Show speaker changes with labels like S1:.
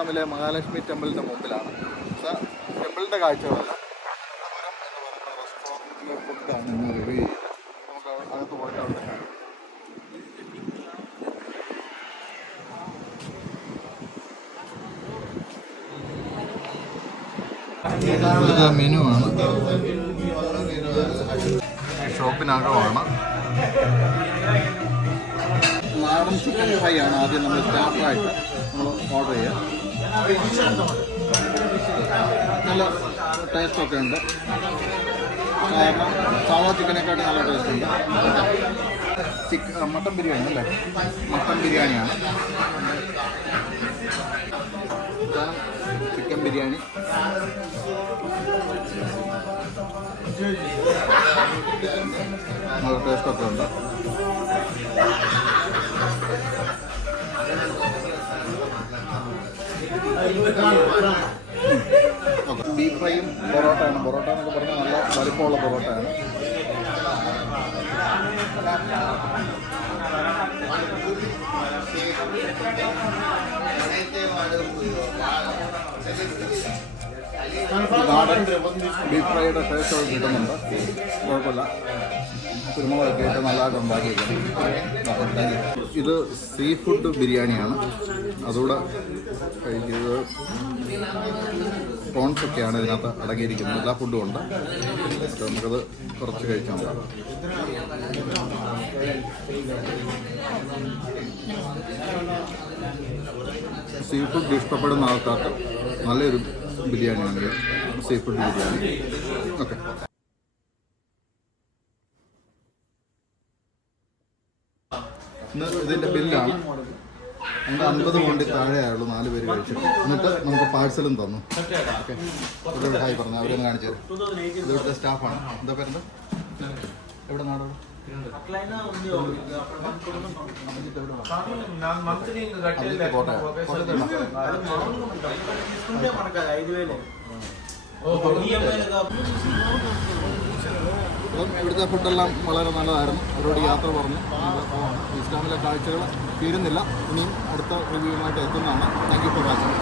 S1: ഇസ്ലാമിലെ മഹാലക്ഷ്മി ടെമ്പിളിന്റെ മുമ്പിലാണ്. ടെമ്പിളിന്റെ കാഴ്ചകളല്ല. റെസ്റ്റോറന്റിലെ ഫുഡാണ് ഇന്ന് റിവ്യൂ ചെയ്യുന്നത് നമുക്ക് അകത്ത് പോയിട്ട് അവിടെ കാണാം മെനു ആണ്. ഷോപ്പിനകമാണ്. നാടൻ ചിക്കൻ ഫ്രൈ ആണ് ആദ്യം നമ്മൾ സ്റ്റാർട്ടറായിട്ട് നമ്മൾ ഓർഡർ ചെയ്യുക. നല്ല ടേസ്റ്റൊക്കെ ഉണ്ട്. കാരണം സാധാ ചിക്കനെക്കാട്ടി നല്ല ടേസ്റ്റ് ഉണ്ട് ചിക്കൻ മട്ടൻ ബിരിയാണി അല്ലേ? മട്ടൻ ബിരിയാണിയാണ്. ചിക്കൻ ബിരിയാണി. നല്ല ടേസ്റ്റൊക്കെ ഉണ്ട്. ബീഫ് ഫ്രൈയും പൊറോട്ടയാണ് പൊറോട്ട എന്നൊക്കെ പറഞ്ഞാൽ നല്ല വലിപ്പമുള്ള പൊറോട്ടയാണ് നാടൻ ബീഫ് ഫ്രൈയുടെ ടേസ്റ്റ് കിട്ടുന്നുണ്ട്. കുഴപ്പമില്ല. കുരുമുളകൊക്കെ ഇട്ട് നല്ലതായിട്ട് ഇത് സീ ഫുഡ് ബിരിയാണിയാണ്. അതുകൂടെ കഴിക്കുന്നത് പ്രോൺസ് ഒക്കെയാണ് ഇതിനകത്ത് അടങ്ങിയിരിക്കുന്നത്. എല്ലാ ഫുഡും ഉണ്ട്. നമുക്കത് കുറച്ച് കഴിക്കാൻ പറ്റും സീ ഫുഡ് ഇഷ്ടപ്പെടുന്ന ആൾക്കാർക്ക് നല്ലൊരു ബിരിയാണിയാണ് സീ ഫുഡ് ബിരിയാണി. ഓക്കെ ഇതിന്റെ ബില്ലാണ് അതിന്റെ അൻപത് പോണ്ടി താഴെയായുള്ളൂ നാല് പേര് കഴിച്ചിട്ട്. എന്നിട്ട് നമുക്ക് പാഴ്സലും തന്നു. ഓക്കെ. ഹായ് പറഞ്ഞു അവരൊന്ന് കാണിച്ചു തരും. ഇവിടുത്തെ സ്റ്റാഫാണ് എന്താ പേരെന്താ എവിടെ അപ്പം ഇവിടുത്തെ ഫുഡെല്ലാം വളരെ നല്ലതായിരുന്നു. അവരോട് യാത്ര പറഞ്ഞു. കാഴ്ചകൾ തീരുന്നില്ല. ഇനിയും അടുത്ത റിവ്യൂവുമായിട്ട് എത്തുന്നതാണ്. Thank you for watching